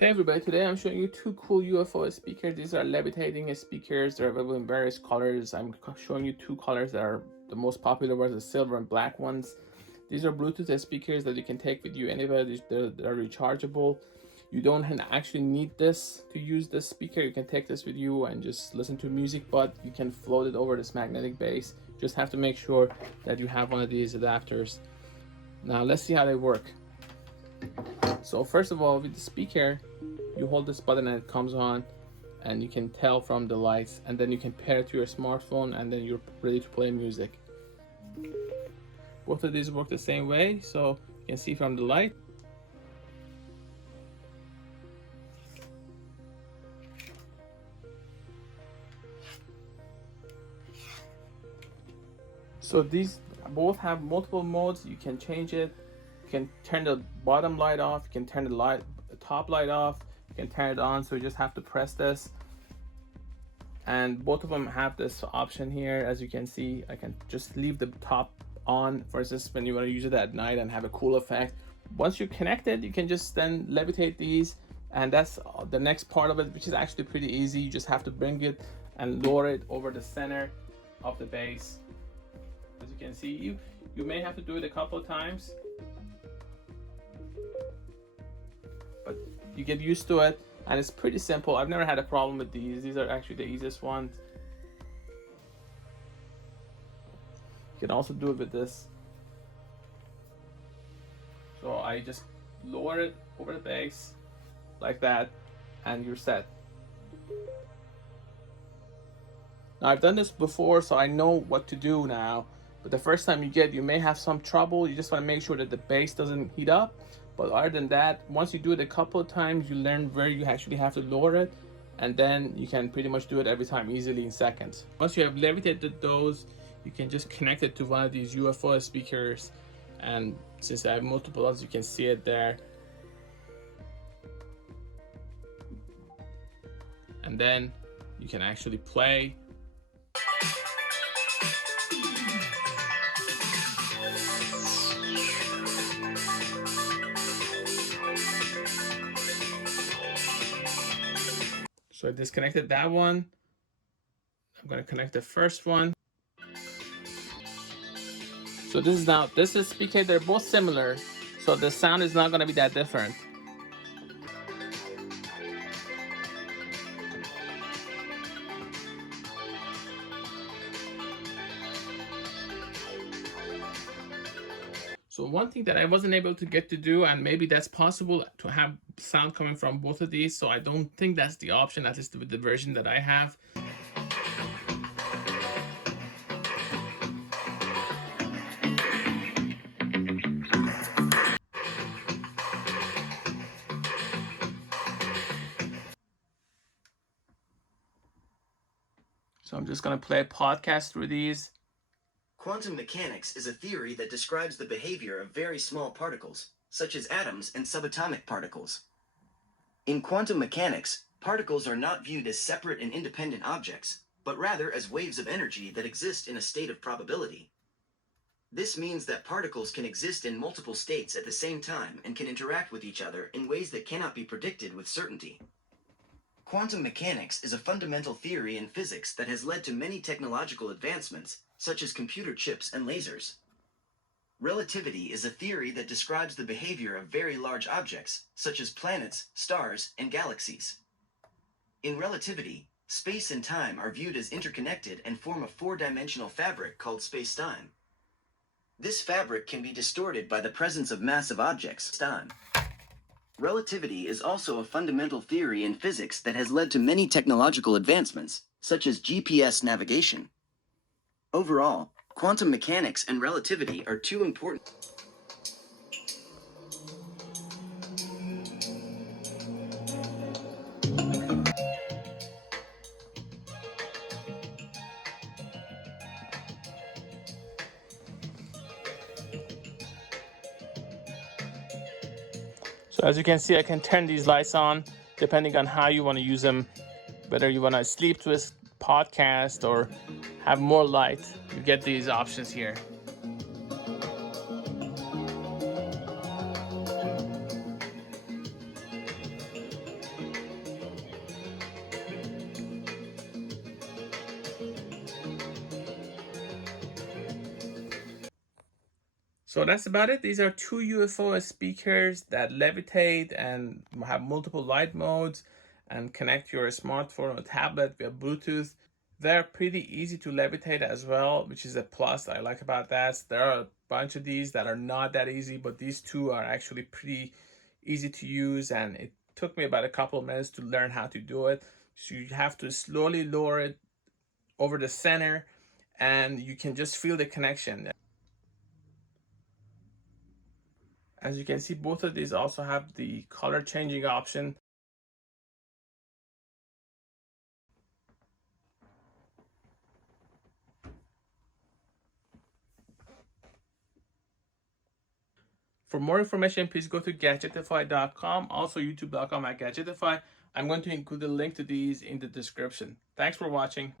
Hey everybody, today I'm showing you two cool UFO speakers. These are levitating speakers. They're available in various colors. I'm showing you two colors that are the most popular ones, the silver and black ones. These are Bluetooth speakers that you can take with you anywhere. They're rechargeable. You don't actually need this to use this speaker. You can take this with you and just listen to music, but you can float it over this magnetic base. Just have to make sure that you have one of these adapters. Now let's see how they work. So first of all, with the speaker, you hold this button and it comes on, and you can tell from the lights, and then you can pair it to your smartphone, and then you're ready to play music. Both of these work the same way, so you can see from the light. So these both have multiple modes. You can change it. You can turn the bottom light off. You can turn the top light off. You can turn it on. So you just have to press this. And both of them have this option here. As you can see, I can just leave the top on, for instance, when you want to use it at night and have a cool effect. Once you're connected, you can just then levitate these, and that's the next part of it, which is actually pretty easy. You just have to bring it and lower it over the center of the base. As you can see, you may have to do it a couple of times, but you get used to it, and it's pretty simple. I've never had a problem with these. These are actually the easiest ones. You can also do it with this. So I just lower it over the base like that, and you're set. Now I've done this before, so I know what to do now. But the first time you may have some trouble. You just want to make sure that the base doesn't heat up. But other than that, once you do it a couple of times, you learn where you actually have to lower it, and then you can pretty much do it every time easily in seconds. Once you have levitated those, you can just connect it to one of these UFO speakers, and since I have multiple ones, you can see it there. And then you can actually play. So I disconnected that one. I'm going to connect the first one. So this is speaker. They're both similar, so the sound is not going to be that different. So one thing that I wasn't able to get to do, and maybe that's possible, to have sound coming from both of these. So I don't think that's the option, at least with the version that I have. So I'm just going to play a podcast through these. Quantum mechanics is a theory that describes the behavior of very small particles, such as atoms and subatomic particles. In quantum mechanics, particles are not viewed as separate and independent objects, but rather as waves of energy that exist in a state of probability. This means that particles can exist in multiple states at the same time and can interact with each other in ways that cannot be predicted with certainty. Quantum mechanics is a fundamental theory in physics that has led to many technological advancements, such as computer chips and lasers. Relativity is a theory that describes the behavior of very large objects, such as planets, stars, and galaxies. In relativity, space and time are viewed as interconnected and form a four-dimensional fabric called space-time. This fabric can be distorted by the presence of massive objects, time. Relativity is also a fundamental theory in physics that has led to many technological advancements, such as GPS navigation. Overall, quantum mechanics and relativity are two important. So as you can see, I can turn these lights on depending on how you want to use them. Whether you want to sleep to this podcast or have more light, you get these options here. So that's about it. These are two UFO speakers that levitate and have multiple light modes and connect your smartphone or tablet via Bluetooth. They're pretty easy to levitate as well, which is a plus I like about that. There are a bunch of these that are not that easy, but these two are actually pretty easy to use, and it took me about a couple of minutes to learn how to do it. So you have to slowly lower it over the center, and you can just feel the connection. As you can see, both of these also have the color changing option. For more information, please go to gadgetify.com, also youtube.com at gadgetify. I'm going to include a link to these in the description. Thanks for watching.